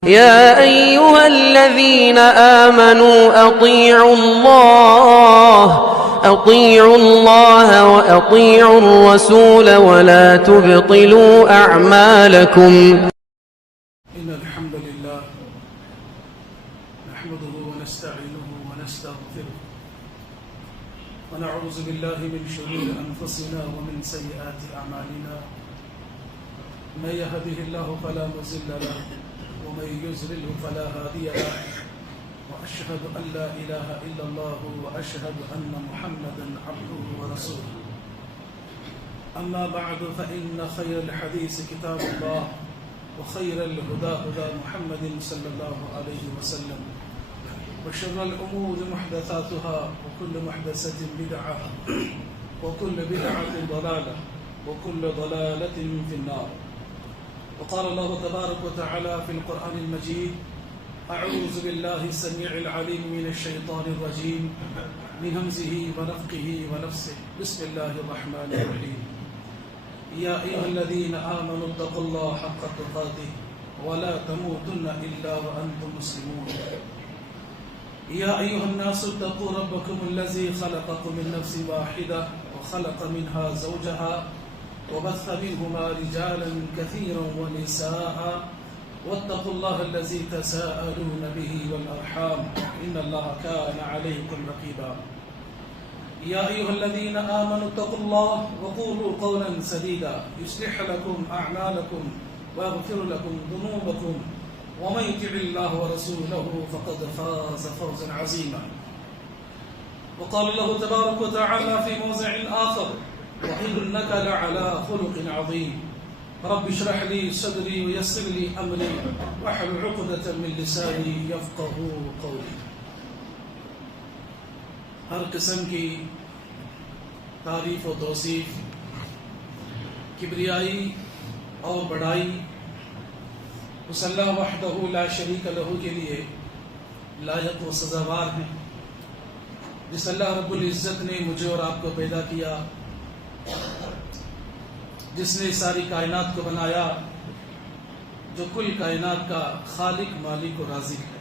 يا أيها الذين آمنوا أطيعوا الله وأطيعوا الرسول ولا تبطلوا أعمالكم. إن الحمد لله نحمده ونستعينه ونستغفره ونعوذ بالله من شرور أنفسنا ومن سيئات أعمالنا. من يهده الله فلا مضل له ومن يضلل فلا هادي له وأشهد أن لا إله إلا الله وأشهد أن محمدا عبده ورسوله. أما بعد فإن خير الحديث كتاب الله وخير الهدى هدى محمد صلى الله عليه وسلم وشر الأمور محدثاتها وكل محدثة بدعة وكل بدعة ضلالة وكل ضلالة في النار. وقال الله تبارك وتعالى في القرآن المجيد: أعوذ بالله السميع العليم من الشيطان الرجيم من همزه ونفخه ونفسه. بسم الله الرحمن الرحيم. يا أيها الذين آمنوا اتقوا الله حق تقاته ولا تموتن إلا وأنتم مسلمون. يا أيها الناس اتقوا ربكم الذي خلقكم من نفس واحدة وخلق منها زوجها وبث منهما رجالا كثيرا ونساء واتقوا الله الذي تساءلون به والأرحام إن الله كان عليكم رقيبا. يا أيها الذين آمنوا اتقوا الله وقولوا قولا سديدا يصلح لكم أعمالكم ويغفر لكم ذنوبكم ومن يطع الله ورسوله فقد فاز فوزا عظيما. وقال الله تبارك وتعالى في موضع آخر: وإنك لعلى خلق عظيم. رب اشرح لي صدري ويسر لي أمري واحلل عقدة من لساني يفقهوا قولي. ہر قسم کی تعریف و توصیف، کبریائی اور بڑائی اس اللہ وحدہ لا شریک لہ کے لیے لائق و سزاوار ہیں، جس اللہ رب العزت نے مجھے اور آپ کو پیدا کیا، جس نے ساری کائنات کو بنایا، جو کل کائنات کا خالق، مالک و رازق ہے۔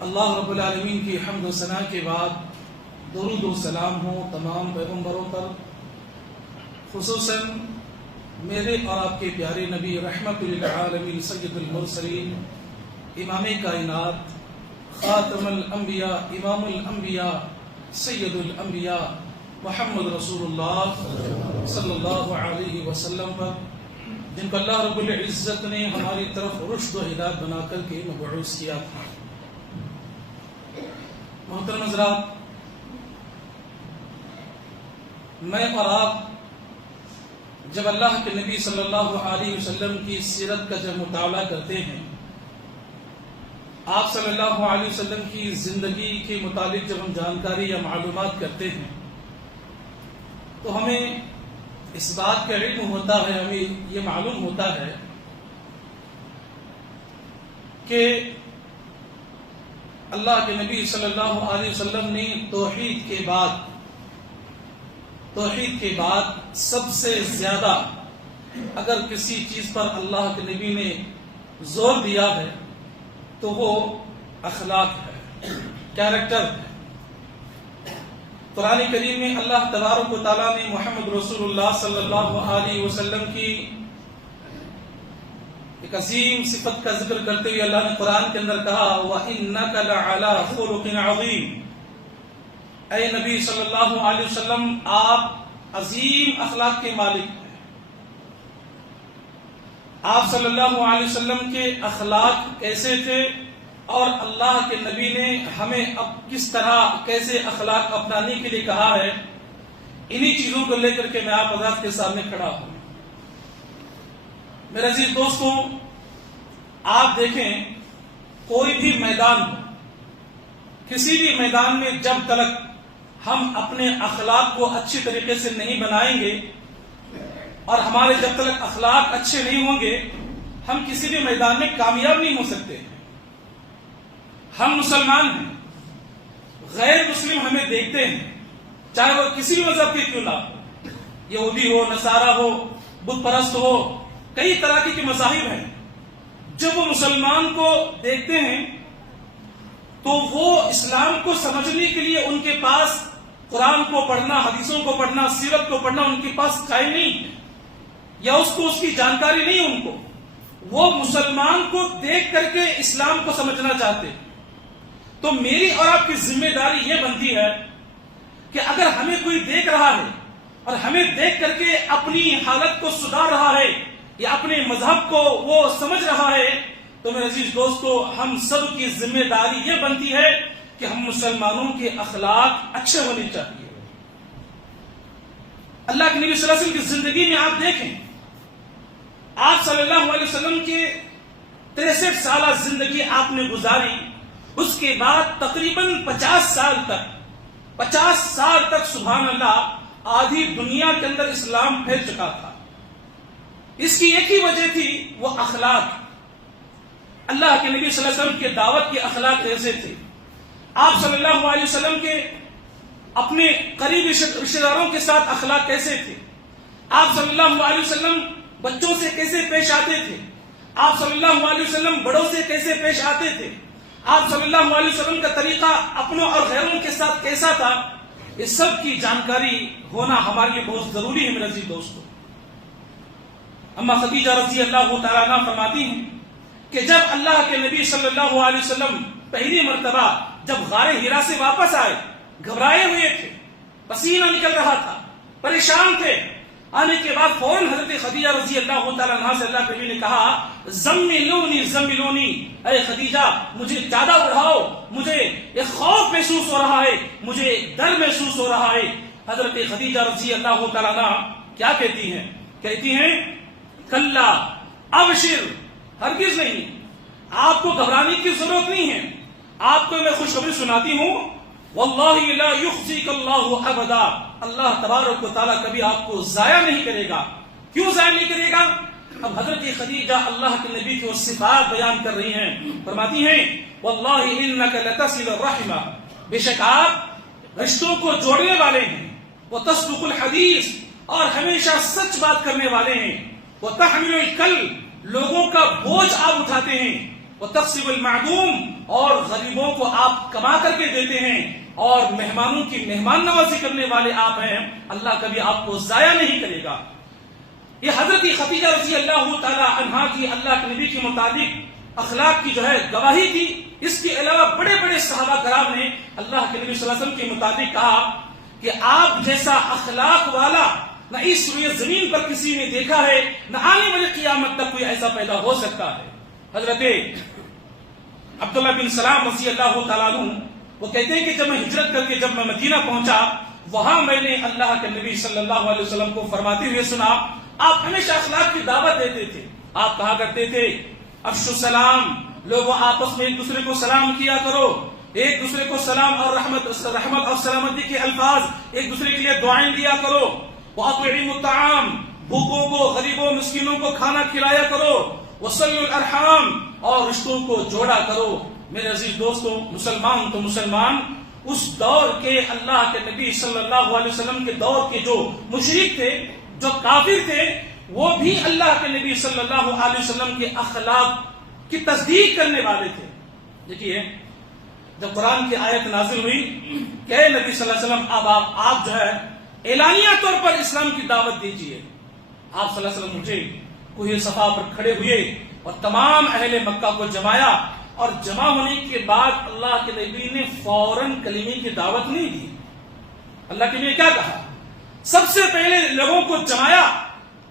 اللہ رب العالمین کی حمد و ثنا کے بعد درود و سلام ہو تمام پیغمبروں پر، خصوصاً میرے اور آپ کے پیارے نبی رحمت للعالمین سید المرسلین، امام کائنات، خاتم الانبیاء، امام الانبیاء، سید الانبیاء محمد رسول اللہ صلی اللہ علیہ وسلم پر، جن کو اللہ رب العزت نے ہماری طرف رشد و ہدایت بنا کر کے مبعوث کیا تھا۔ محترم حضرات، میں اور آپ جب اللہ کے نبی صلی اللہ علیہ وسلم کی سیرت کا جب مطالعہ کرتے ہیں، آپ صلی اللہ علیہ وسلم کی زندگی کے متعلق جب ہم جانکاری یا معلومات کرتے ہیں تو ہمیں اس بات کا علم ہوتا ہے، ہمیں یہ معلوم ہوتا ہے کہ اللہ کے نبی صلی اللہ علیہ وسلم نے توحید کے بعد سب سے زیادہ اگر کسی چیز پر اللہ کے نبی نے زور دیا ہے تو وہ اخلاق ہے، کیریکٹر ہے۔ قرآن کریم میں اللہ تبارک و تعالیٰ نے محمد رسول اللہ صلی اللہ علیہ وسلم کی ایک عظیم صفت کا ذکر کرتے ہوئے اللہ نے قرآن کے اندر کہا: وَإِنَّكَ لَعَلَىٰ خُلُقٍ عَظِيمٍ۔ اے نبی صلی اللہ علیہ وسلم، آپ عظیم اخلاق کے مالک ہیں۔ آپ صلی اللہ علیہ وسلم کے اخلاق کیسے تھے اور اللہ کے نبی نے ہمیں اب کس طرح کیسے اخلاق اپنانے کے لیے کہا ہے، انہی چیزوں کو لے کر کے میں آپ حضرات کے سامنے کھڑا ہوں۔ میرے عزیز دوستوں، آپ دیکھیں کوئی بھی میدان ہو، کسی بھی میدان میں جب تک ہم اپنے اخلاق کو اچھی طریقے سے نہیں بنائیں گے اور ہمارے جب تک اخلاق اچھے نہیں ہوں گے، ہم کسی بھی میدان میں کامیاب نہیں ہو سکتے۔ ہم مسلمان ہیں، غیر مسلم ہمیں دیکھتے ہیں، چاہے وہ کسی بھی مذہب کے کیوں نہ ہو، یہودی ہو، نصارہ ہو، بت پرست ہو، کئی طرح کے مذاہب ہیں، جب وہ مسلمان کو دیکھتے ہیں تو وہ اسلام کو سمجھنے کے لیے ان کے پاس قرآن کو پڑھنا، حدیثوں کو پڑھنا، سیرت کو پڑھنا ان کے پاس ٹائم نہیں، یا اس کی جانکاری نہیں ان کو. وہ مسلمان کو دیکھ کر کے اسلام کو سمجھنا چاہتے. تو میری اور آپ کی ذمہ داری یہ بنتی ہے کہ اگر ہمیں کوئی دیکھ رہا ہے اور ہمیں دیکھ کر کے اپنی حالت کو سدھار رہا ہے یا اپنے مذہب کو وہ سمجھ رہا ہے، تو میرے عزیز دوستو، ہم سب کی ذمہ داری یہ بنتی ہے کہ ہم مسلمانوں کے اخلاق اچھے ہونے چاہیے. اللہ کے نبی صلی اللہ علیہ وسلم کی زندگی میں آپ دیکھیں، آپ صلی اللہ علیہ وسلم کے 63 سالہ زندگی آپ نے گزاری. اس کے بعد تقریباً 50 سال تک سبحان اللہ آدھی دنیا کے اندر اسلام پھیل چکا تھا. اس کی ایک ہی وجہ تھی، وہ اخلاق. اللہ کے نبی صلی اللہ علیہ وسلم کے دعوت کے اخلاق کیسے تھے؟ آپ صلی اللہ علیہ وسلم کے اپنے قریبی رشتہ داروں کے ساتھ اخلاق کیسے تھے؟ آپ صلی اللہ علیہ وسلم بچوں سے کیسے پیش آتے تھے؟ آپ صلی اللہ علیہ وسلم بڑوں سے کیسے پیش آتے تھے؟ آپ صلی اللہ علیہ وسلم کا طریقہ اپنوں اور غیروں کے ساتھ کیسا تھا؟ اس سب کی جانکاری ہونا ہمارے لیے بہت ضروری ہے میرے عزیز دوستو. اما خدیجہ رضی اللہ تعالیٰ عنہ فرماتی ہیں کہ جب اللہ کے نبی صلی اللہ علیہ وسلم پہلی مرتبہ جب غار ہیرا سے واپس آئے، گھبرائے ہوئے تھے، پسینہ نکل رہا تھا، پریشان تھے. آنے کے بعد فوراً حضرت خدیجہ رضی اللہ تعالیٰ عنہ سے اللہ کے نبی نے کہا، زملونی، اے خدیجہ مجھے زیادہ اڑھاؤ، مجھے ایک خوف محسوس ہو رہا ہے، مجھے ایک ڈر محسوس ہو رہا ہے. حضرت خدیجہ رضی اللہ تعالیٰ عنہ کیا کہتی ہیں؟ کہتی ہیں کلا ابشر، ہرگز نہیں، آپ کو گھبرانے کی ضرورت نہیں ہے. آپ کو میں خوشخبری سناتی ہوں، واللہ لا یخزیک اللہ ابدا، اللہ تبارک و تعالیٰ کبھی آپ کو ضائع نہیں کرے گا. کیوں ضائع نہیں کرے گا؟ اب حضرت خدیجہ اللہ کے نبی کی وہ صفات بیان کر رہی ہیں. فرماتی ہیں واللہ انک لتصل الرحم، بے شک آپ رشتوں کو جوڑنے والے ہیں. وتصدق الحدیث، اور ہمیشہ سچ بات کرنے والے ہیں. وتحمل الکل، لوگوں کا بوجھ آپ اٹھاتے ہیں. وتقسم المعدوم، اور غریبوں کو آپ کما کر کے دیتے ہیں. اور مہمانوں کی مہمان نوازی کرنے والے آپ ہیں. اللہ کبھی آپ کو ضائع نہیں کرے گا. یہ حضرت خدیجہ رضی اللہ تعالی عنہا کی اللہ کے نبی کے مطابق اخلاق کی جو ہے گواہی تھی. اس کے علاوہ بڑے بڑے صحابہ کرام نے اللہ کے نبی صلی اللہ علیہ وسلم کے مطابق کہا کہ آپ جیسا اخلاق والا نہ اس روئے زمین پر کسی نے دیکھا ہے، نہ آنے والی قیامت تک کوئی ایسا پیدا ہو سکتا ہے. حضرت عبداللہ بن سلام رضی اللہ تعالیٰ عنہ وہ کہتے ہیں کہ جب میں ہجرت کر کے جب میں مدینہ پہنچا، وہاں میں نے اللہ کے نبی صلی اللہ علیہ وسلم کو فرماتے ہوئے سنا. آپ ہمیشہ اخلاق کی دعوت دیتے تھے. آپ کہا کرتے تھے افشوا السلام، لوگوں آپس میں ایک دوسرے کو سلام کیا کرو، ایک دوسرے کو سلام اور رحمت اور سلامتی کے الفاظ ایک دوسرے کے لیے دعائیں دیا کرو. وَأَطْعِمُوا الطَّعَامَ، بھوکوں کو، غریبوں مسکینوں کو کھانا کھلایا کرو. وَصِلُوا الْأَرْحَامَ، اور رشتوں کو جوڑا کرو. میرے عزیز دوستو، مسلمان تو مسلمان، اس دور کے اللہ کے نبی صلی اللہ علیہ وسلم کے دور کے جو مشرک تھے، جو کافر تھے، وہ بھی اللہ کے نبی صلی اللہ علیہ وسلم کے اخلاق کی تصدیق کرنے والے تھے. دیکھیے جب قرآن کی آیت نازل ہوئی کہ اے نبی صلی اللہ علیہ وسلم اب آپ جو ہے اعلانیہ طور پر اسلام کی دعوت دیجیے. آپ صلی اللہ علیہ وسلم مجھے کوہ صفا پر کھڑے ہوئے اور تمام اہل مکہ کو جمایا، اور جمع ہونے کے بعد اللہ کے نبی نے فوراً کلمے کی دعوت نہیں دی. اللہ کے نبی نے کیا کہا؟ سب سے پہلے لوگوں کو جمایا.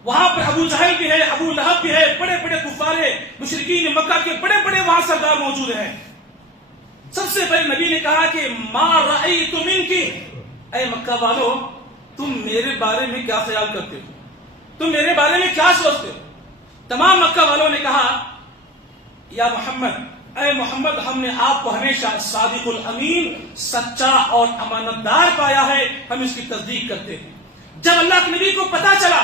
وہاں پر ابو جہل بھی ہے، ابو لہب بھی ہے، بڑے بڑے کفار مشرکین مکہ کے بڑے بڑے وہاں سردار موجود ہیں. سب سے پہلے نبی نے کہا کہ ما رأیت منک، اے مکہ والو تم میرے بارے میں کیا خیال کرتے ہو، تم میرے بارے میں کیا سوچتے ہو؟ تمام مکہ والوں نے کہا یا محمد، اے محمد ہم نے آپ کو ہمیشہ صادق الامین، سچا اور امانت دار پایا ہے، ہم اس کی تصدیق کرتے ہیں. جب اللہ کے نبی کو پتا چلا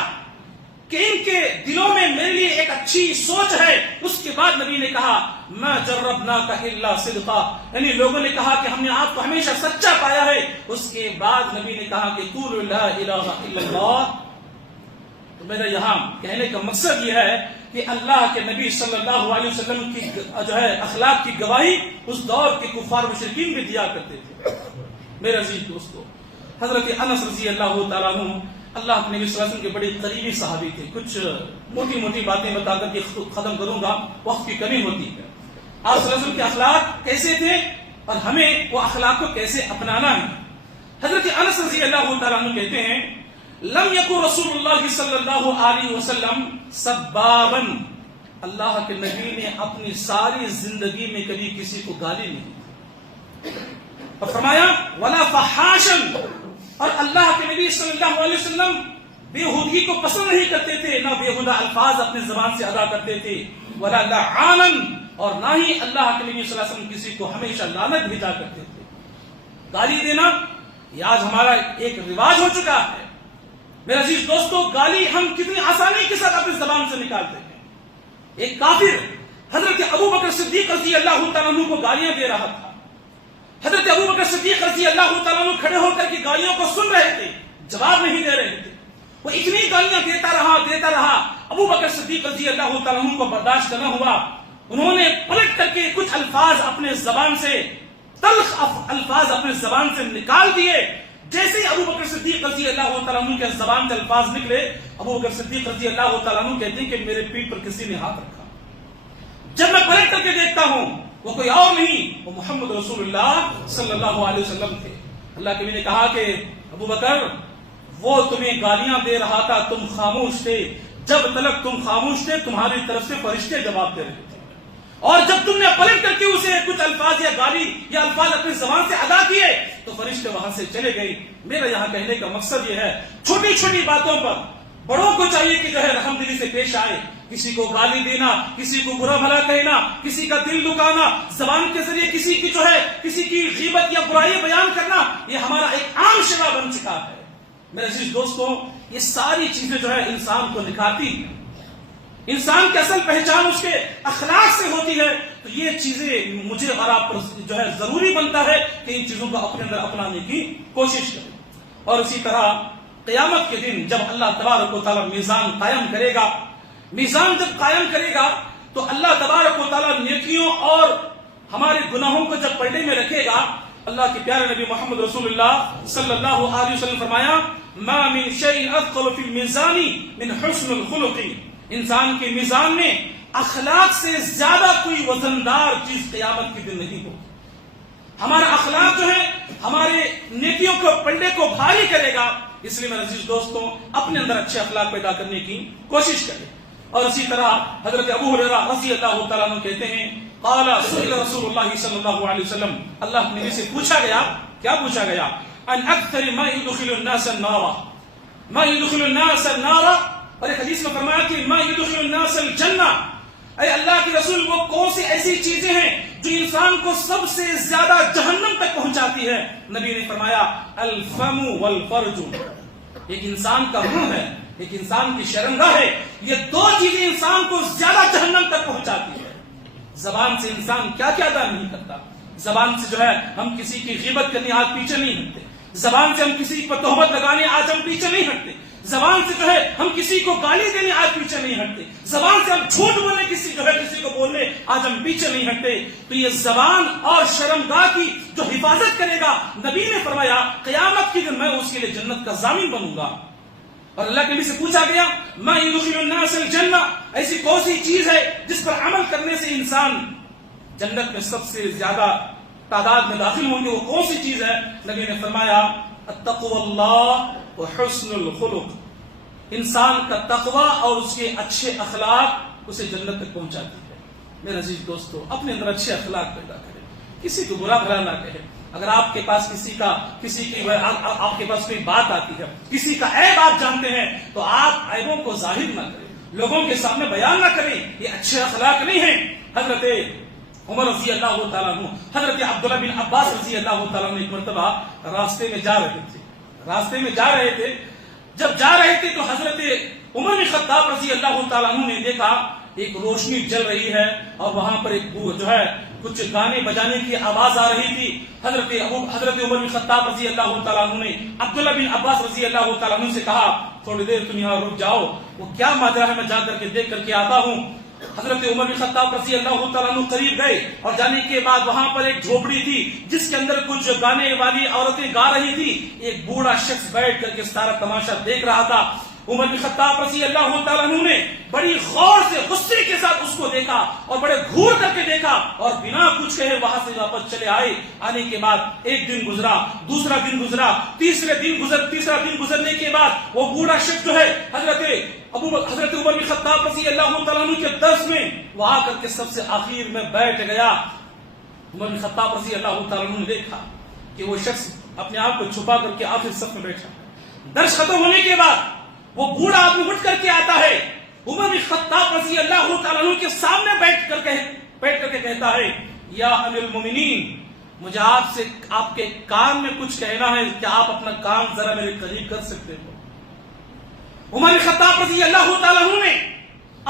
کہ ان کے دلوں میں میرے لیے ایک اچھی سوچ ہے، اس کے بعد نبی نے کہا ما جربناک الا صدقا، یعنی لوگوں نے کہا کہ ہم نے آپ کو ہمیشہ سچا پایا ہے. اس کے بعد نبی نے کہا کہ قولوا لا الہ الا اللہ، تو میرا یہاں کہنے کا مقصد یہ ہے کہ اللہ کے نبی صلی اللہ علیہ وسلم کی جو ہے اخلاق کی گواہی اس دور کے کفار مشرکین بھی دیا کرتے تھے. میرے عزیز دوستو، حضرت انس رضی اللہ تعالیٰ عنہ اللہ کے نبی صلی اللہ علیہ وسلم کے بڑے قریبی صحابی تھے. کچھ موٹی موٹی باتیں بتا کر کے ختم کروں گا، وقت کی کمی ہوتی ہے. آپ صلی اللہ علیہ وسلم کے اخلاق کیسے تھے اور ہمیں وہ اخلاق کو کیسے اپنانا ہے. حضرت انس رضی اللہ تعالیٰ عنہ کہتے ہیں لم یکن رسول اللہ صلی اللہ علیہ وسلم سبابا، اللہ کے نبی نے اپنی ساری زندگی میں کبھی کسی کو گالی نہیں دی. اور فرمایا ولا فحاشا، اور اللہ کے نبی صلی اللہ علیہ وسلم بےہودگی کو پسند نہیں کرتے تھے، نہ بےہودہ الفاظ اپنے زبان سے ادا کرتے تھے. ولا لعانا، اور نہ ہی اللہ کے نبی صلی اللہ علیہ وسلم کسی کو ہمیشہ لعنت بھیجا کرتے تھے. گالی دینا یہ آج ہمارا ایک رواج ہو چکا ہے. میرے عزیز دوستو، گالی ہم کتنی آسانی کے ساتھ اپنی زبان سے نکالتے ہیں. ایک کافر حضرت ابو بکر صدیق رضی اللہ تعالیٰ عنہ کو گالیاں دے رہا تھا. حضرت ابو بکر صدیق رضی اللہ تعالیٰ عنہ کھڑے ہو کر کے گالیوں کو سن رہے تھے، جواب نہیں دے رہے تھے. وہ اتنی گالیاں دیتا رہا. ابو بکر صدیق رضی اللہ تعالیٰ عنہ کو برداشت نہ ہوا. انہوں نے پلٹ کر کے کچھ الفاظ اپنے زبان سے، تلخ الفاظ اپنے زبان سے نکال دیے. جیسے ہی ابو بکر صدیق رضی اللہ تعالیٰ عنہ کے زبان سے الفاظ نکلے، ابو بکر صدیق رضی اللہ تعالیٰ عنہ کہتے ہیں کہ میرے پیٹھ پر کسی نے ہاتھ رکھا. جب میں پلٹ کر کے دیکھتا ہوں وہ کوئی اور نہیں، وہ محمد رسول اللہ صلی اللہ علیہ وسلم تھے. اللہ کے نبی نے کہا کہ ابو بکر، وہ تمہیں گالیاں دے رہا تھا، تم خاموش تھے. جب تلک تم خاموش تھے تمہاری طرف سے فرشتے جواب دے رہے تھے، اور جب تم نے پلٹ کر کے اسے کچھ الفاظ یا گالی یا الفاظ اپنی زبان سے ادا کیے تو فرشتے وہاں سے چلے گئے. میرا یہاں کہنے کا مقصد یہ ہے، چھوٹی چھوٹی باتوں پر بڑوں کو چاہیے کہ جو ہے رحم دلی سے پیش آئے. کسی کو گالی دینا، کسی کو برا بھلا کہنا، کسی کا دل دکانا، زبان کے ذریعے کسی کی جو ہے کسی کی غیبت یا برائی بیان کرنا، یہ ہمارا ایک عام شیوا بن چکا ہے. میرے عزیز دوستوں، یہ ساری چیزیں جو ہے انسان کو نکھارتی ہیں. انسان کی اصل پہچان اس کے اخلاق سے ہوتی ہے. تو یہ چیزیں مجھے اور آپ پر جو ہے ضروری بنتا ہے کہ ان چیزوں کو اپنے اندر اپنانے کی کوشش کریں. اور اسی طرح قیامت کے دن جب اللہ تبارک و تعالیٰ میزان قائم کرے گا، میزان جب قائم کرے گا تو اللہ تبارک و تعالیٰ نیکیوں اور ہمارے گناہوں کو جب پردے میں رکھے گا. اللہ کے پیارے نبی محمد رسول اللہ صلی اللہ علیہ وسلم فرمایا ما من شيء اثقل في الميزان من حسن الخلق، انسان کے میزان میں اخلاق سے زیادہ کوئی وزندار چیز قیامت کے دن نہیں ہوگی. ہمارا اخلاق جو ہے ہمارے نیکیوں کو پنڈے کو بھاری کرے گا. اس لیے میرے عزیز دوستوں، اپنے اندر اچھے اخلاق پیدا کرنے کی کوشش کریں. اور اسی طرح حضرت ابو ہریرہ رضی اللہ تعالیٰ عنہ کہتے ہیں قال سئل رسول اللہ صلی اللہ علیہ وسلم، اللہ کے نبی سے پوچھا گیا، کیا پوچھا گیا؟ ان اکثر ما يدخل الناس النار، ما يدخل الناس النار، اور ایک حدیث میں فرمایا کہ ما يدخل الناس الجنہ، اے اللہ کے رسول وہ کون سی ایسی چیزیں ہیں جو انسان کو سب سے زیادہ جہنم تک پہنچاتی ہے؟ نبی نے فرمایا الفم والفرج، ایک انسان کا منہ ہے، ایک انسان کی شرمگاہ ہے. یہ دو چیزیں انسان کو زیادہ جہنم تک پہنچاتی ہے. زبان سے انسان کیا کیا ادا نہیں کرتا. زبان سے جو ہے ہم کسی کی غیبت کرنے آج پیچھے نہیں ہٹتے. زبان سے ہم کسی پر تہمت لگانے آج ہم پیچھے نہیں ہٹتے. زبان سے جو ہے ہم کسی کو گالی دینے آج پیچھے نہیں ہٹتے. زبان سے ہم جھوٹ بولنے کسی کو بولنے آج ہم پیچھے نہیں ہٹتے. تو یہ زبان اور شرمگاہ کی جو حفاظت کرے گا، نبی نے فرمایا قیامت کے دن میں اس کے لیے جنت کا ضامن بنوں گا. اور اللہ کے نبی سے پوچھا گیا ما يدخل الناس الجنہ، ایسی کون سی چیز ہے جس پر عمل کرنے سے انسان جنت میں سب سے زیادہ تعداد میں داخل ہوں گے، وہ کون سی چیز ہے؟ نبی نے فرمایا التقوى اللہ وحسن الخلق، انسان کا تقوی اور اس کے اچھے اخلاق اسے جنت تک پہنچاتی ہے. میرے عزیز دوستو، اپنے اندر اچھے اخلاق پیدا کریں، کسی کو برا بھلا نہ کہیں. اگر آپ کے پاس آپ کے پاس کوئی بات آتی ہے، کسی کا عیب آپ جانتے ہیں تو آپ عیبوں کو ظاہر نہ کریں، لوگوں کے سامنے بیان نہ کریں. یہ اچھے اخلاق نہیں ہیں. حضرت عمر رضی اللہ تعالیٰ عنہ، حضرت عبداللہ بن عباس رضی اللہ تعالیٰ عنہ ایک مرتبہ راستے میں جا رہے تھے. جب جا رہے تھے تو حضرت عمر بن خطاب رضی اللہ تعالیٰ عنہ نے دیکھا ایک روشنی جل رہی ہے اور وہاں پر ایک جو ہے کچھ گانے بجانے کی آواز آ رہی تھی. حضرت عمر بن خطاب رضی اللہ تعالیٰ عنہ نے عبداللہ بن عباس رضی اللہ تعالیٰ عنہ سے کہا تھوڑی دیر تم یہاں رک جاؤ, وہ کیا ماجرا ہے میں جا کر کے دیکھ کر کے آتا ہوں. حضرت عمر بن خطاب رضی اللہ تعالیٰ عنہ قریب گئے اور جانے کے بعد وہاں پر ایک جھوپڑی تھی جس کے اندر کچھ گانے والی عورتیں گا رہی تھی. ایک بوڑھا شخص بیٹھ کر کے سارا تماشا دیکھ رہا تھا. عمر بن خطاب رضی اللہ تعالیٰ عنہ نے بڑی غور سے غصے کے ساتھ اس کو دیکھا اور بڑے گھور کر کے دیکھا اور بنا کچھ کہے وہاں سے واپس چلے آئے. آنے کے بعد ایک دن گزرا, دوسرا دن گزرا, تیسرا دن گزرنے کے بعد وہ بوڑھا شخص جو ہے حضرت عمر بن خطاب رضی اللہ تعالیٰ عنہ کے درس میں وہ آ کر کے سب سے آخر میں بیٹھ گیا. عمر بن خطاب رضی اللہ تعالیٰ عنہ نے دیکھا کہ وہ شخص اپنے آپ کو چھپا کر کے آخر صف میں بیٹھا. درس ختم ہونے کے بعد وہ بوڑھا آدمی اٹھ کر کے آتا ہے. عمر بن خطاب رضی اللہ تعالیٰ عنہ کے سامنے بیٹھ کر کے کہتا ہے یا امیر المومنین, مجھے آپ کے کان میں کچھ کہنا ہے, کیا آپ اپنا کان ذرا میرے قریب کر سکتے ہو؟ عمر بن خطاب رضی اللہ تعالیٰ عنہ نے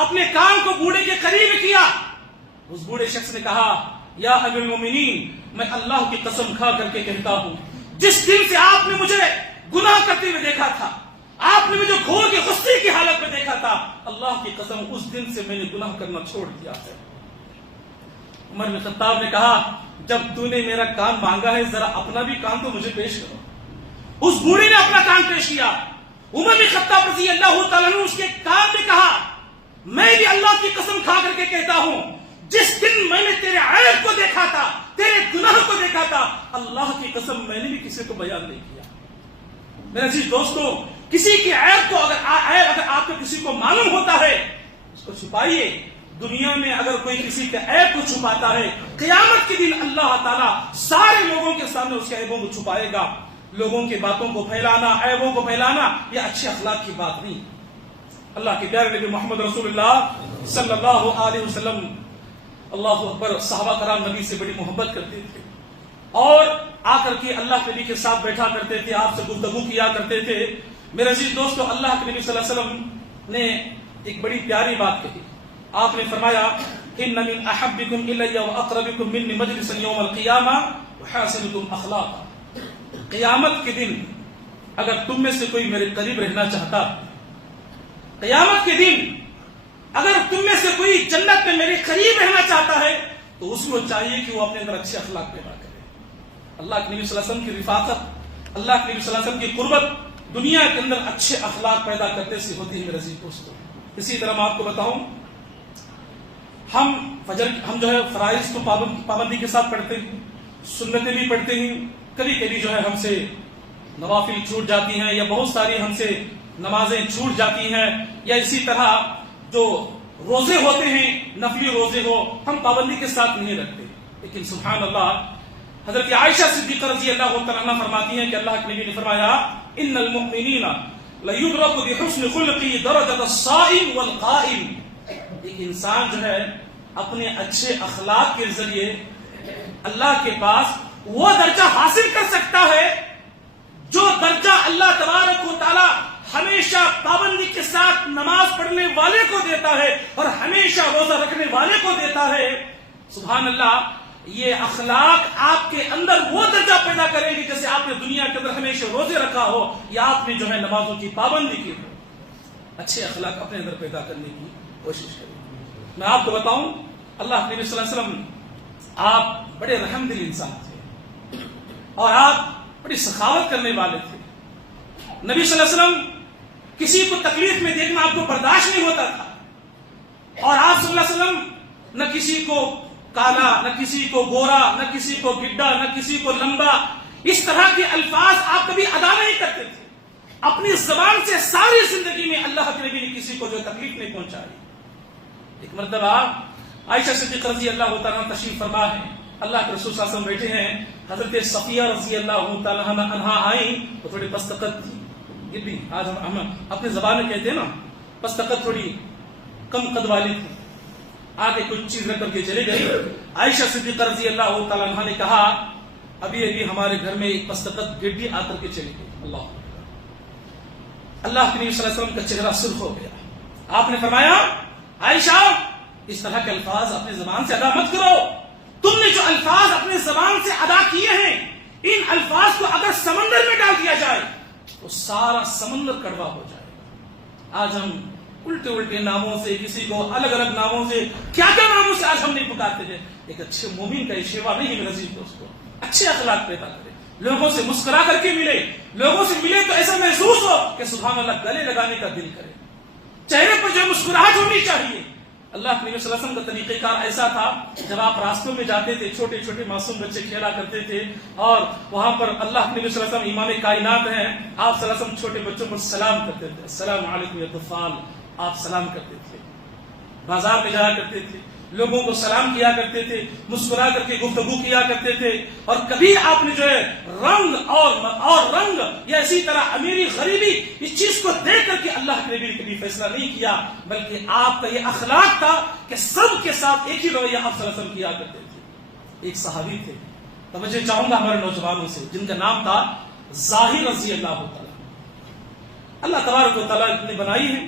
اپنے کان کو بوڑھے کے قریب کیا. اس بوڑھے شخص نے کہا یا امیر المومنین, میں اللہ کی قسم کھا کر کے کہتا ہوں جس دن سے آپ نے مجھے گناہ کرتے ہوئے دیکھا تھا, آپ نے مجھے گھور کے غصے کی حالت میں دیکھا تھا, اللہ کی قسم اس دن سے میں نے گناہ کرنا چھوڑ دیا ہے. عمر بن خطاب نے کہا جب تو نے میرا کان مانگا ہے ذرا اپنا بھی کان تو مجھے پیش کرو. اس بوڑھے نے اپنا کان پیش کیا. عمر بن خطاب رضی اللہ تعالیٰ نے اس کے کان میں کہا میں بھی اللہ کی قسم کھا کر کے کہتا ہوں جس دن میں نے تیرے عیب کو دیکھا تھا, تیرے گناہ کو دیکھا تھا, اللہ کی قسم میں نے بھی کسی کو بیان نہیں کیا. میرے عزیز دوستو, کسی کے عیب کو اگر آپ کو کسی کو معلوم ہوتا ہے اس کو چھپائیے. دنیا میں اگر کوئی کسی کے عیب کو چھپاتا ہے قیامت کے دن اللہ تعالیٰ سارے لوگوں کے سامنے اس کے عیبوں کو چھپائے گا. لوگوں کی باتوں کو پھیلانا, عیبوں کو پھیلانا یہ اچھے اخلاق کی بات نہیں. اللہ کے پیارے نبی محمد رسول اللہ صلی اللہ علیہ وسلم اللہ اکبر, صحابہ کرام نبی سے بڑی محبت کرتے تھے اور آ کر کے اللہ کے نبی کے ساتھ بیٹھا کرتے تھے, آپ سے گفتگو کیا کرتے تھے. میرے عزیز دوستو, اللہ کے نبی صلی اللہ علیہ وسلم نے ایک بڑی پیاری بات کہی. آپ نے فرمایا ان من احبکم الی واقربکم منی مجلسا یوم القیامہ وحاسنکم اخلاقا. قیامت کے دن اگر تم میں سے کوئی میرے قریب رہنا چاہتا, قیامت کے دن اگر تم میں سے کوئی جنت میں میرے قریب رہنا چاہتا ہے تو اس کو چاہیے کہ وہ اپنے اندر اچھے اخلاق پیدا کرے. اللہ کے نبی صلی اللہ علیہ وسلم کی رفاقت, اللہ کے نبی صلی اللہ علیہ وسلم کی قربت دنیا کے اندر اچھے اخلاق پیدا کرنے سے ہوتی ہے. میرے عزیز دوستو, اسی طرح میں آپ کو بتاؤں, ہم جو ہے فرائض کو پابندی کے ساتھ پڑھتے ہیں, سنتیں بھی پڑھتے ہیں. کبھی کبھی جو ہے ہم سے نوافل چھوٹ جاتی ہیں یا بہت ساری ہم سے نمازیں چھوٹ جاتی ہیں, یا اسی طرح جو روزے ہوتے ہیں نفلی روزے ہو ہم پابندی کے ساتھ نہیں رکھتے. لیکن سبحان اللہ, حضرت عائشہ صدیقہ رضی اللہ تعالیٰ عنہ فرماتی ہیں کہ اللہ کے نبی نے فرمایا ان المؤمنین لیدرک بحسن خلقی درجۃ الصائم والقائم. ایک انسان جو ہے اپنے اچھے اخلاق کے ذریعے اللہ کے پاس وہ درجہ حاصل کر سکتا ہے جو درجہ اللہ تبارک و تعالی ہمیشہ پابندی کے ساتھ نماز پڑھنے والے کو دیتا ہے اور ہمیشہ روزہ رکھنے والے کو دیتا ہے. سبحان اللہ, یہ اخلاق آپ کے اندر وہ درجہ پیدا کرے گی جیسے آپ نے دنیا کے اندر ہمیشہ روزے رکھا ہو یا آپ نے جو ہے نمازوں کی پابندی کی ہو. اچھے اخلاق اپنے اندر پیدا کرنے کی کوشش کریں. میں آپ کو بتاؤں, اللہ کے نبی صلی اللہ علیہ وسلم آپ بڑے رحم دل انسان تھے اور آپ بڑی سخاوت کرنے والے تھے. نبی صلی اللہ علیہ وسلم کسی کو تکلیف میں دیکھنا آپ کو برداشت نہیں ہوتا تھا, اور آپ صلی اللہ علیہ وسلم نہ کسی کو کالا, نہ کسی کو گورا, نہ کسی کو گڈھا, نہ کسی کو لمبا, اس طرح کے الفاظ آپ کبھی ادا نہیں کرتے تھے. اپنی زبان سے ساری زندگی میں اللہ کے نبی نے کسی کو جو تکلیف نہیں پہنچائی. ایک مرتبہ عائشہ صدیقہ رضی اللہ تعالیٰ تشریف فرما ہے, اللہ کے رسول صلی اللہ علیہ وسلم بیٹھے ہیں, حضرت صفیہ رضی اللہ تعالیٰ عنہا آئیں, وہ تھوڑی پستقت تھی. یہ بھی آج ہم اپنے زبان میں کہتے ہیں نا, پستقت تھوڑی کم قد والی تھی, آگے کچھ چیز رکھ کر کے چلے گئی. عائشہ صدیقہ رضی اللہ تعالیٰ عنہا نے کہا ابھی ابھی ہمارے گھر میں ایک پستقت گڈی آ کر کے چلی گئی. اللہ کے نبی صلی اللہ علیہ وسلم کا چہرہ سرخ ہو گیا. آپ نے فرمایا عائشہ اس طرح کے الفاظ اپنی زبان سے ادا مت کرو. تم نے جو الفاظ اپنی زبان سے ادا کیے ہیں، ان الفاظ کو اگر سمندر میں ڈال دیا جائے تو سارا سمندر کڑوا ہو جائے گا. آج ہم الٹے الٹے ناموں سے، کسی کو الگ الگ ناموں سے، کیا کیا ناموں سے آج ہم نہیں پکارتے ہیں. ایک اچھے مومن کا یہ شیوا نہیں ہے میرے عزیز دوستو. اچھے اخلاق پیدا کرے، لوگوں سے مسکرا کر کے ملے. لوگوں سے ملے تو ایسا محسوس ہو کہ سبحان اللہ، گلے لگانے کا دل کرے. چہرے پر جو مسکراہٹ ہونی چاہیے. اللہ کے نبی صلی اللہ علیہ وسلم کا طریقہ کار ایسا تھا، جب آپ راستوں میں جاتے تھے، چھوٹے چھوٹے معصوم بچے کھیلا کرتے تھے، اور وہاں پر اللہ کے نبی صلی اللہ علیہ وسلم امام کائنات ہیں، آپ صلی اللہ علیہ وسلم چھوٹے بچوں پر سلام کرتے تھے. السلام علیکم یا طفال، آپ سلام کرتے تھے. بازار میں جایا کرتے تھے، لوگوں کو سلام کیا کرتے تھے، مسکرا کر کے گفتگو کیا کرتے تھے. اور کبھی آپ نے جو ہے رنگ اور رنگ یا اسی طرح امیری غریبی اس چیز کو دیکھ کر کے اللہ کے نبی نے کبھی فیصلہ نہیں کیا، بلکہ آپ کا یہ اخلاق تھا کہ سب کے ساتھ ایک ہی رویہ آپ صلی اللہ علیہ وسلم کیا کرتے تھے. ایک صحابی تھے، توجہ چاہوں گا ہمارے نوجوانوں سے، جن کا نام تھا ظاہر رضی اللہ تعالیٰ. اللہ تبارک و تعالیٰ نے بنائی ہے.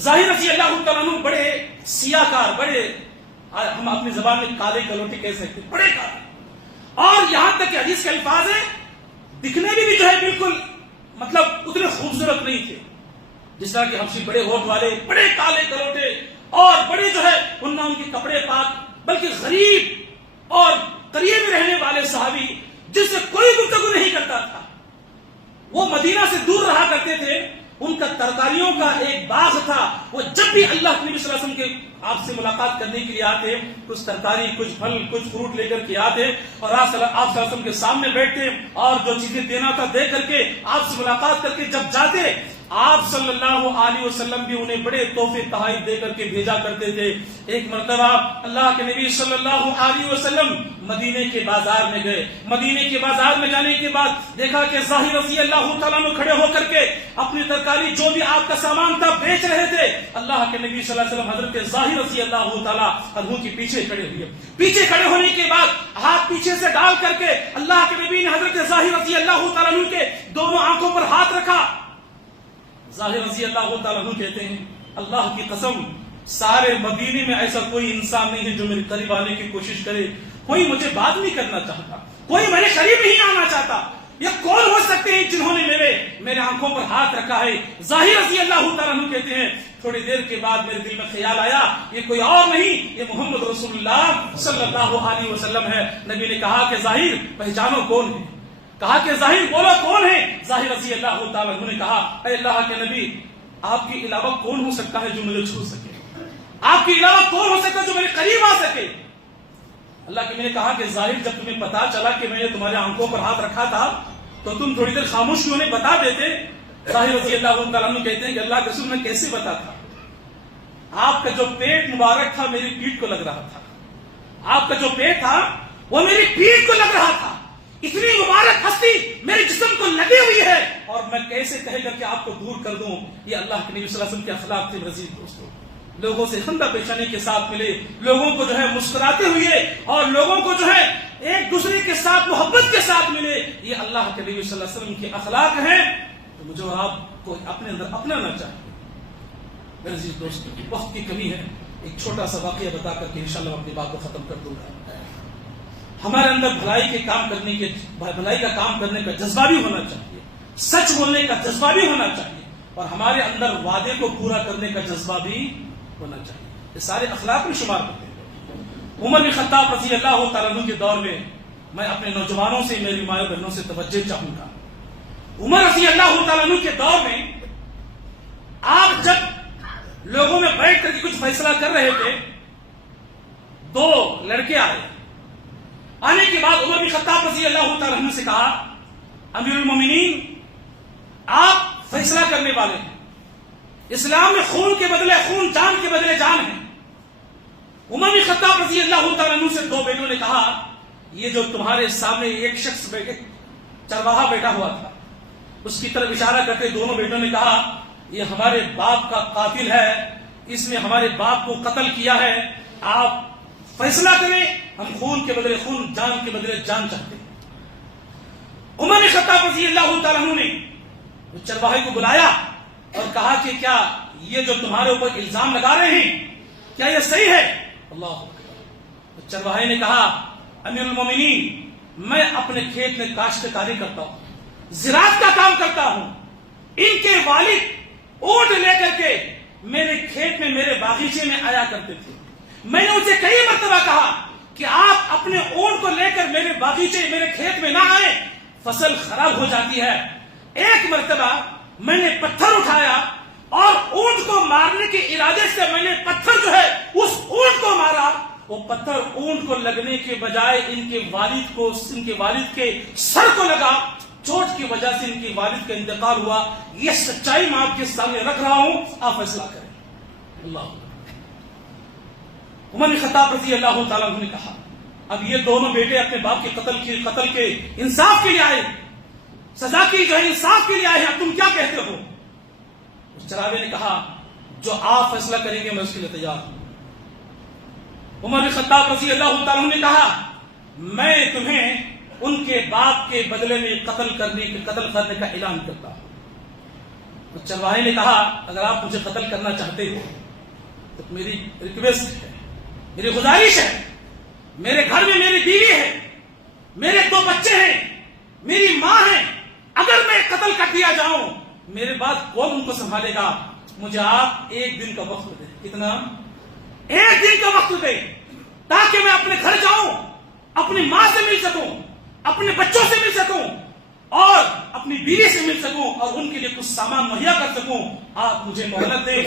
ظاہر رضی اللہ تعالیٰ بڑے سیاہ کار، بڑے، ہم اپنی زبان میں کالے کلوٹے کہہ سکتے، بڑے کالے. اور یہاں تک کہ حدیث کے الفاظ ہیں، دکھنے میں بھی جو ہے بالکل مطلب اتنے خوبصورت نہیں تھے. جس طرح کہ ہم بڑے ہوٹ والے، بڑے کالے کلوٹے، اور بڑے جو ہے ان کے کپڑے پاک، بلکہ غریب اور قریب رہنے والے صحابی جس سے کوئی گفتگو نہیں کرتا تھا. وہ مدینہ سے دور رہا کرتے تھے. ان کا ترکاریوں کا ایک باغ تھا. وہ جب بھی اللہ کے نبی صلی اللہ علیہ وسلم کے آپ سے ملاقات کرنے کے لیے آتے، کچھ ترکاری، کچھ پھل، کچھ فروٹ لے کر کے آتے، اور آپ صلی اللہ علیہ وسلم کے سامنے بیٹھتے، اور جو چیزیں دینا تھا دے کر کے آپ سے ملاقات کر کے جب جاتے، آپ صلی اللہ علیہ وسلم بھی انہیں بڑے تحفے تحائف دے کر کے بھیجا کرتے تھے. ایک مرتبہ اللہ کے نبی صلی اللہ علیہ وسلم مدینے کے بازار میں گئے. مدینے کے بازار میں جانے کے بعد دیکھا کہ ظاہر رضی اللہ تعالیٰ عنہ کھڑے ہو کر کے اپنی ترکاری، جو بھی آپ کا سامان تھا، بیچ رہے تھے. اللہ کے نبی صلی اللہ علیہ وسلم حضرت ظاہر رضی اللہ تعالیٰ عنہ کے پیچھے کھڑے ہوئے. پیچھے کھڑے ہونے کے بعد ہاتھ پیچھے سے ڈال کر کے اللہ کے نبی نے حضرت ظاہر رضی اللہ تعالیٰ عنہ کے دونوں آنکھوں پر ہاتھ رکھا. ظاہر رضی اللہ تعالیٰ عنہ کہتے ہیں، اللہ کی قسم، سارے مدینے میں ایسا کوئی انسان نہیں ہے جو میرے قریب آنے کی کوشش کرے. کوئی مجھے بات نہیں کرنا چاہتا، کوئی میرے قریب نہیں آنا چاہتا. یہ کون ہو سکتے ہیں جنہوں نے میرے آنکھوں پر ہاتھ رکھا ہے؟ ظاہر رضی اللہ تعالیٰ عنہ کہتے ہیں، تھوڑی دیر کے بعد میرے دل میں خیال آیا، یہ کوئی اور نہیں، یہ محمد رسول اللہ صلی اللہ علیہ وسلم ہے. نبی نے کہا کہ ظاہر پہچانو کون ہے. کہا کہ ظاہر بولو کون ہے. ظاہر رضی اللہ تعالیٰ عنہ نے کہا، اے اللہ کے نبی، آپ کے علاوہ کون ہو سکتا ہے جو مجھے چھو سکے؟ آپ کے علاوہ کون ہو سکتا ہے جو میرے قریب آ سکے؟ اللہ کے نبی نے کہا کہ ظاہر، جب تمہیں پتا چلا کہ میں نے تمہارے آنکھوں پر ہاتھ رکھا تھا تو تم تھوڑی دیر خاموش کیوں نہیں، بتا دیتے. ظاہر رضی اللہ تعالیٰ عنہ کہتے ہیں کہ اللہ کے رسول میں کیسے بتا تھا؟ آپ کا جو پیٹ مبارک تھا میری پیٹھ کو لگ رہا تھا. آپ کا جو پیٹ تھا وہ میری پیٹھ کو لگ رہا تھا. اتنی مبارک ہستی میرے جسم کو لگی ہوئی ہے، اور میں کیسے کہے کر کے آپ کو دور کر دوں؟ یہ اللہ کے نبی صلی اللہ علیہ وسلم کے اخلاق تھے. عزیز دوستو، لوگوں سے خندہ پیشانی کے ساتھ ملے، لوگوں کو جو ہے مسکراتے ہوئے، اور لوگوں کو جو ہے ایک دوسرے کے ساتھ محبت کے ساتھ ملے. یہ اللہ کے نبی صلی اللہ علیہ وسلم کے اخلاق ہیں، تو مجھے اور آپ کو اپنے اندر اپنانا چاہیے. میرے عزیز دوستو، وقت کی کمی ہے، ایک چھوٹا سا واقعہ بتا کر کے انشاءاللہ اپنی بات کو ختم کر دوں گا. ہمارے اندر بھلائی کا کام کرنے کا جذبہ بھی ہونا چاہیے، سچ بولنے کا جذبہ بھی ہونا چاہیے، اور ہمارے اندر وعدے کو پورا کرنے کا جذبہ بھی ہونا چاہیے. یہ سارے اخلاق میں شمار ہوتے ہیں. عمر بن خطاب رضی اللہ تعالیٰ عنہ کے دور میں، میں اپنے نوجوانوں سے، میری مائیں بہنوں سے توجہ چاہوں گا. عمر رضی اللہ تعالیٰ عنہ کے دور میں آپ جب لوگوں میں بیٹھ کر کے کچھ فیصلہ کر رہے تھے، دو لڑکے آئے. آنے کے بعد عمر بن خطاب رضی اللہ تعالیٰ عنہ سے کہا، امیر المومنین، آپ فیصلہ کرنے والے ہیں. اسلام میں خون کے بدلے خون، جان کے بدلے جان ہے. عمر بن خطاب رضی اللہ تعالیٰ عنہ سے دو بیٹوں نے کہا، یہ جو تمہارے سامنے ایک شخص بیٹھے، چرواہا بیٹھا ہوا تھا، اس کی طرف اشارہ کرتے دونوں بیٹوں نے کہا، یہ ہمارے باپ کا قاتل ہے، اس نے ہمارے باپ کو قتل کیا ہے. آپ فیصلہ کریں، ہم خون کے بدلے خون، جان کے بدلے جان چاہتے ہیں. عمر بن خطاب رضی اللہ تعالیٰ عنہ نے اس چرواہے کو بلایا اور کہا کہ کیا یہ جو تمہارے اوپر الزام لگا رہے ہیں، کیا یہ صحیح ہے؟ اللہ اکبر۔ چرواہے نے کہا امیر المومنین میں اپنے کھیت میں کاشتکاری کرتا ہوں، زراعت کا کام کرتا ہوں، ان کے والد اونٹ لے کر کے میرے کھیت میں میرے باغیچے میں آیا کرتے تھے۔ میں نے اسے کئی مرتبہ کہا کہ آپ اپنے اونٹ کو لے کر میرے باغیچے میرے کھیت میں نہ آئے، فصل خراب ہو جاتی ہے۔ ایک مرتبہ میں نے پتھر اٹھایا اور اونٹ کو مارنے کے ارادے سے میں نے پتھر جو ہے اس اونٹ کو مارا، وہ پتھر اونٹ کو لگنے کے بجائے ان کے والد کے سر کو لگا، چوٹ کی وجہ سے ان کے والد کا انتقال ہوا۔ یہ سچائی میں آپ کے سامنے رکھ رہا ہوں، آپ فیصلہ کریں۔ اللہ عمر بن خطاب رضی اللہ تعالیٰ عنہ نے کہا اب یہ دونوں بیٹے اپنے باپ کے قتل کے انصاف کے لیے آئے، سزا کی جو ہے انصاف کے لیے آئے ہیں، تم کیا کہتے ہو؟ اس چراغے نے کہا جو آپ فیصلہ کریں گے میں اس کے لیے تیار ہوں۔ عمر بن خطاب رضی اللہ تعالیٰ عنہ نے کہا میں تمہیں ان کے باپ کے بدلے میں قتل کرنے کا اعلان کرتا ہوں۔ اس چرواہے نے کہا اگر آپ مجھے قتل کرنا چاہتے ہو تو میری ریکویسٹ ہے، میری گزارش ہے، میرے گھر میں میری بیوی ہے، میرے 2 بچے ہیں، میری ماں ہے، اگر میں قتل کر دیا جاؤں میرے بعد کون ان کو سنبھالے گا؟ مجھے آپ 1 دن کا وقت دیں۔ کتنا؟ 1 دن کا وقت دیں تاکہ میں اپنے گھر جاؤں، اپنی ماں سے مل سکوں، اپنے بچوں سے مل سکوں اور اپنی بیوی سے مل سکوں اور ان کے لیے کچھ سامان مہیا کر سکوں، آپ مجھے مہلت دیں۔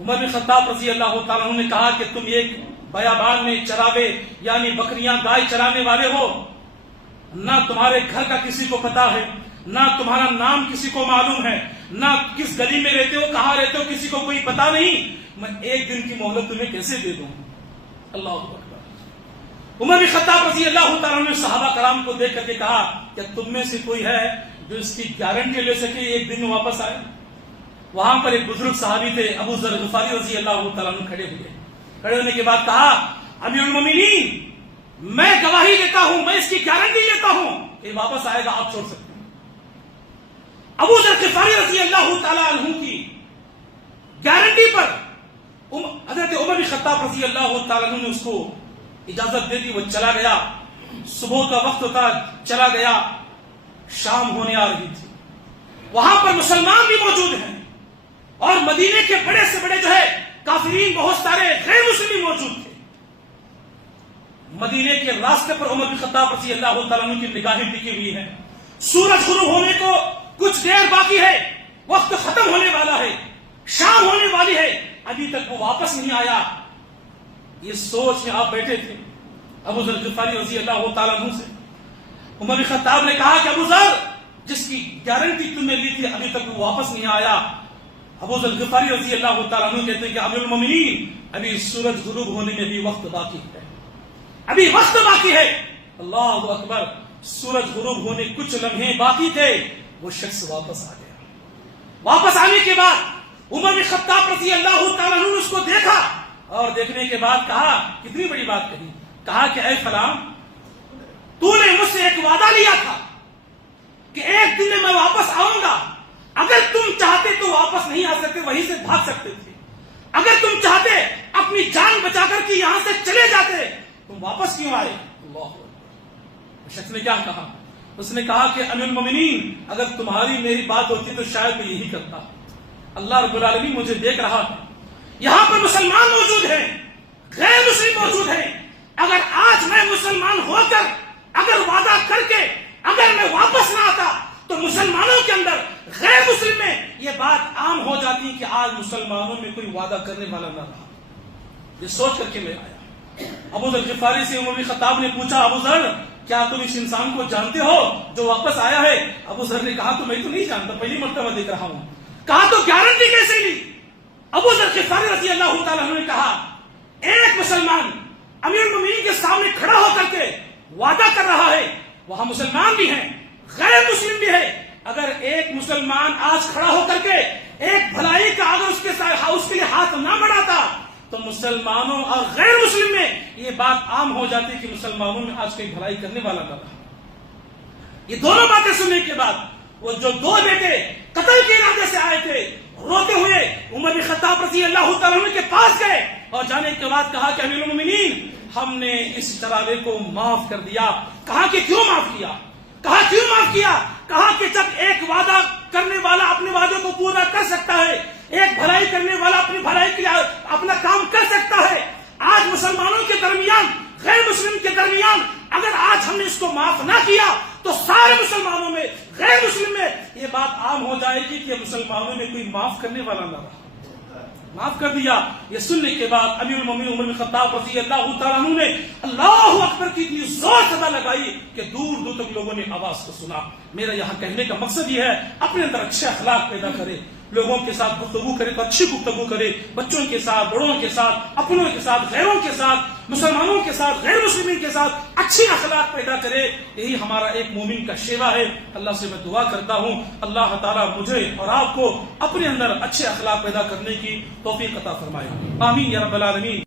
عمر بن خطاب رضی اللہ تعالیٰ عنہ نے کہا کہ تم ایک بیابان میں چراوے یعنی بکریاں گائے چرانے والے ہو، نہ تمہارے گھر کا کسی کو پتا ہے، نہ تمہارا نام کسی کو معلوم ہے، نہ کس گلی میں رہتے ہو، کہاں رہتے ہو، کسی کو کوئی پتا نہیں، میں 1 دن کی مہلت تمہیں کیسے دے دوں؟ اللہ اکبر۔ عمر بن خطاب رضی اللہ تعالیٰ عنہ نے صحابہ کرام کو دیکھ کر کے کہا کہ تم میں سے کوئی ہے جو اس کی گارنٹی لے سکے 1 دن میں واپس آئے؟ وہاں پر ایک بزرگ صحابی تھے ابو ذر غفاری رضی اللہ تعالیٰ عنہ کھڑے ہونے کے بعد کہا امیر المومنین میں گواہی دیتا ہوں، میں اس کی گارنٹی لیتا ہوں کہ واپس آئے گا، آپ چھوڑ سکتے ہیں۔ ابو ذر غفاری رضی اللہ تعالیٰ عنہ کی گارنٹی پر حضرت عمر بن خطاب رضی اللہ تعالیٰ عنہ نے اس کو اجازت دے دی، وہ چلا گیا۔ صبح کا وقت ہوتا چلا گیا، شام ہونے آ رہی تھی، وہاں پر مسلمان بھی موجود ہیں اور مدینے کے بڑے سے بڑے جو ہے کافرین بہت سارے غیر مسلم موجود تھے۔ مدینے کے راستے پر عمر بن خطاب رضی اللہ تعالیٰ عنہ کی نگاہیں ٹکی ہوئی ہیں، سورج غروب ہونے کو کچھ دیر باقی ہے، وقت ختم ہونے والا ہے، شام ہونے والی ہے، ابھی تک وہ واپس نہیں آیا۔ یہ سوچ میں آپ بیٹھے تھے ابو ذر غفاری رضی اللہ تعالیٰ عنہ سے۔ عمر بن خطاب نے کہا کہ ابو ذر جس کی گارنٹی تم نے لی تھی ابھی تک وہ واپس نہیں آیا۔ ابو ذر غفاری رضی اللہ تعالیٰ عنہ کہتے ہیں کہ امیر المومنین ابھی سورج غروب ہونے میں بھی وقت باقی ہے، ابھی وقت باقی ہے۔ اللہ اکبر، سورج غروب ہونے کچھ لمحے باقی تھے، وہ شخص واپس آ گیا۔ واپس آنے کے بعد عمر بن خطاب رضی اللہ تعالیٰ عنہ نے اس کو دیکھا اور دیکھنے کے بعد کہا کتنی بڑی بات کہی، کہا کہ اے فلاں تو نے مجھ سے ایک وعدہ لیا تھا کہ 1 دن میں واپس آؤں گا، اگر تم چاہتے تو واپس نہیں آ سکتے، وہیں سے بھاگ سکتے تھے، اگر تم چاہتے اپنی جان بچا کر کے یہاں سے چلے جاتے، تم واپس کیوں آئے؟ اللہ شخص نے کیا کہا؟ اس نے کہا کہ امیر المومنین اگر تمہاری میری بات ہوتی تو شاید میں یہی کرتا۔ اللہ رب العالمین مجھے دیکھ رہا ہے، یہاں پر مسلمان موجود ہیں، غیر مسلم موجود ہیں، اگر آج میں مسلمان ہو کر اگر وعدہ کر کے اگر میں واپس نہ آتا تو مسلمانوں کے اندر غیر مسلم میں یہ بات عام ہو جاتی کہ آج مسلمانوں میں کوئی وعدہ کرنے والا نہ رہا۔ یہ سوچ کر کے میں آیا۔ ابو ذر غفاری سے عمر بن خطاب نے پوچھا ابو ذر کیا تم اس انسان کو جانتے ہو جو واپس آیا ہے؟ ابو ذر نے کہا تو میں تو نہیں جانتا، پہلی مرتبہ دیکھ رہا ہوں۔ کہا تو گارنٹی کیسے لی؟ ابو ذر غفاری رضی اللہ تعالیٰ عنہ نے کہا ایک مسلمان امیر المومنین کے سامنے کھڑا ہو کر کے وعدہ کر رہا ہے، وہاں مسلمان بھی ہیں غیر مسلم بھی ہے، اگر ایک مسلمان آج کھڑا ہو کر کے ایک بھلائی کا اگر اس کے لیے ہاتھ نہ بڑھاتا تو مسلمانوں اور غیر مسلم میں یہ بات عام ہو جاتی کہ مسلمانوں میں آج کوئی بھلائی کرنے والا نہ رہا۔ یہ دونوں باتیں سننے کے بعد وہ جو 2 بیٹے قتل کے ارادے سے آئے تھے روتے ہوئے عمر بن خطاب رضی اللہ تعالیٰ عنہ کے پاس گئے، اور جانے کے بعد کہا کہ امیر المومنین ہم نے اس چراغے کو معاف کر دیا. کہا کہ کیوں معاف کیا؟ کہا کہ جب ایک وعدہ کرنے والا اپنے وعدے کو پورا کر سکتا ہے، ایک بھلائی کرنے والا اپنی بھلائی کے لیے اپنا کام کر سکتا ہے، آج مسلمانوں کے درمیان غیر مسلم کے درمیان اگر آج ہم نے اس کو معاف نہ کیا تو سارے مسلمانوں میں غیر مسلم میں یہ بات عام ہو جائے گی کہ مسلمانوں میں کوئی معاف کرنے والا نہ رہا. معاف کر دیا. یہ سننے کے بعد امیر المومنین عمر بن خطاب رضی اللہ تعالیٰ عنہ نے اللہ اکبر کی اتنی زور صدا لگائی کہ دور دور تک لوگوں نے آواز کو سنا. میرا یہاں کہنے کا مقصد یہ ہے اپنے اندر اچھے اخلاق پیدا کرے، لوگوں کے ساتھ گفتگو کرے تو اچھی گفتگو کرے، بچوں کے ساتھ، بڑوں کے ساتھ، اپنوں کے ساتھ، غیروں کے ساتھ، مسلمانوں کے ساتھ، غیر مسلمین کے ساتھ اچھی اخلاق پیدا کرے. یہی ہمارا ایک مومن کا شیوا ہے. اللہ سے میں دعا کرتا ہوں اللہ تعالیٰ مجھے اور آپ کو اپنے اندر اچھے اخلاق پیدا کرنے کی توفیق عطا فرمائے. آمین یا رب العالمین.